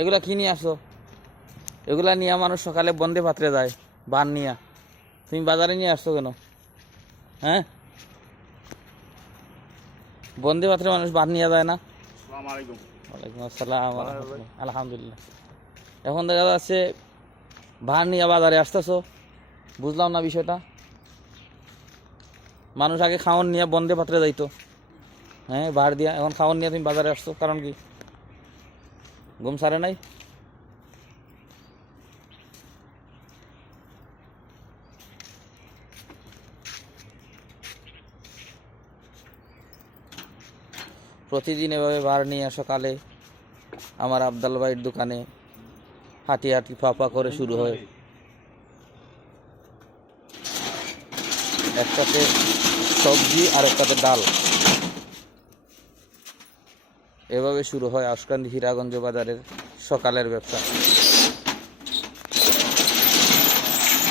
এগুলা কি নিয়ে আসো? এগুলা নিয়ে মানুষ সকালে বন্দে ভাতরে যায়, বান নিয়া। তুমি বাজারে নিয়ে আসছো কেন? হ্যাঁ, বন্দে ভাতরে মানুষ বান নিয়ে যায় না? ওয়ালাইকুম আসসালাম ওয়া রাহমাতুল্লাহ। আলহামদুলিল্লাহ। এখন দেখা যাচ্ছে ভান নিয়ে বাজারে আসতেছো, বুঝলাম না বিষয়টা। মানুষ আগে খাওয়ান নিয়ে বন্দে ভাতরে যাইতো, হ্যাঁ, ভাড় দিয়া। এখন খাওয়ান নিয়ে তুমি বাজারে আসছো, কারণ কি? ঘুম সারে নাই? প্রতিদিন এভাবে ভাড় নিয়ে সকালে আমার আবদাল ভাইয়ের দোকানে হাঁটি হাঁটি ফাপা করে শুরু হয়। একটাতে সবজি আর একটাতে ডাল। এভাবে শুরু হয় আশকান্দি হীরাগঞ্জ বাজারের সকালের ব্যবসা।